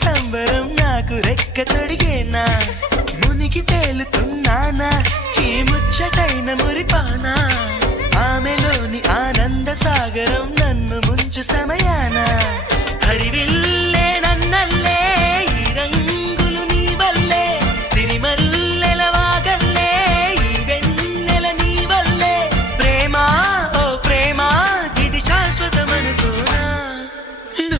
సంబరం నాకు రెక్క తొడిగేనా మునిగి తేలుతున్నానా ఈ ముచ్చటైన మురిపానా ఆమెలోని ఆనంద సాగరం నన్ను ముంచు సమయానా